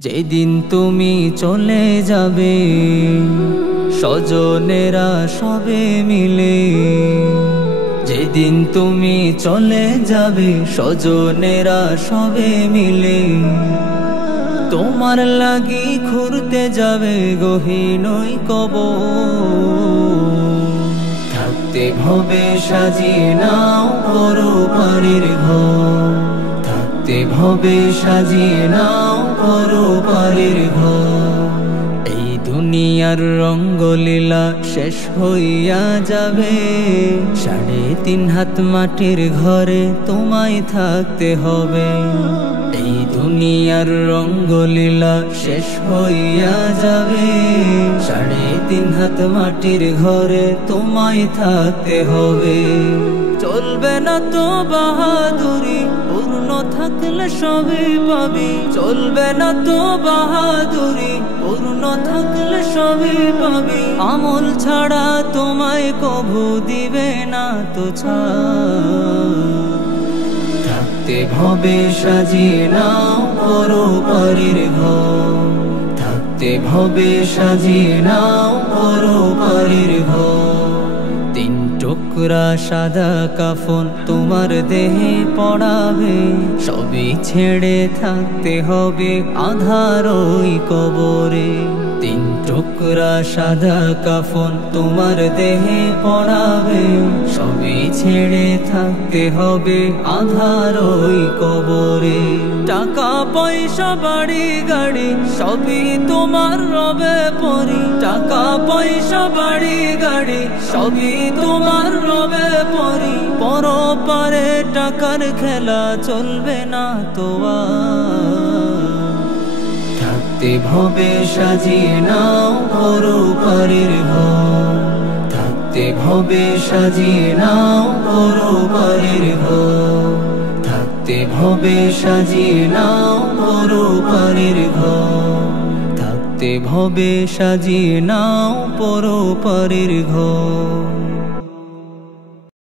যেদিন তুমি চলে যাবে স্বজনেরা সবে মিলে, যেদিন তুমি চলে যাবে স্বজনেরা সবে মিলে, তোমার লাগি খুঁড়তে যাবে গহীন ওই কবর। থাকতে ভবে সাজিয়ে নাও পরপারের ঘর, থাকতে ভবে সাজিয়ে নাও পরপারের ঘর। এই দুনিয়ার রঙ্গলীলা শেষ হইয়া যাবে, 3.5 হাত মাটির ঘরে তোমায় থাকতে হবে। এই দুনিয়ার রঙ্গলীলা শেষ হইয়া যাবে, 3.5 হাত মাটির ঘরে তোমায় থাকতে হবে। চলবে না তো বাহাদুরি, পূর্ণ থাকলে সবই পাবি। চলবে না তো বাহাদুরি, পূর্ণ থাকলে সবই পাবি। আমল ছাড়া তোমায় কভু দিবে না তো ছাড়। থাকতে ভবে সাজিয়ে নাও পরপারের ঘর, থাকতে ভবে সাজিয়ে নাও পরপারের ঘর। 3 টুকরা সাদা কাফন তোমার দেহে পড়াবে, সবই ছেড়ে থাকতে হবে আঁধার ওই কবরে। 3 টুকরা সাদা কাফন তোমার দেহে পড়াবে, সবই ছেড়ে থাকতে হবে আঁধার ওই কবরে। টাকা পয়সা বাড়ি গাড়ি সবই তোমার রবে পরি, টাকা পয়সা বাড়ি গাড়ি সবই তোমার রবে পরি। পরপারে টাকার খেলা চলবে না তো আর। থাকতে ভবে সাজিয়ে নাও পরপারের ঘর, থাকতে ভবে সাজিয়ে নাও পরপারের ঘর, থাকতে ভবে সাজিয়ে নাও পরপারের ঘর, থাকতে ভবে সাজিয়ে নাও পরপারের ঘর।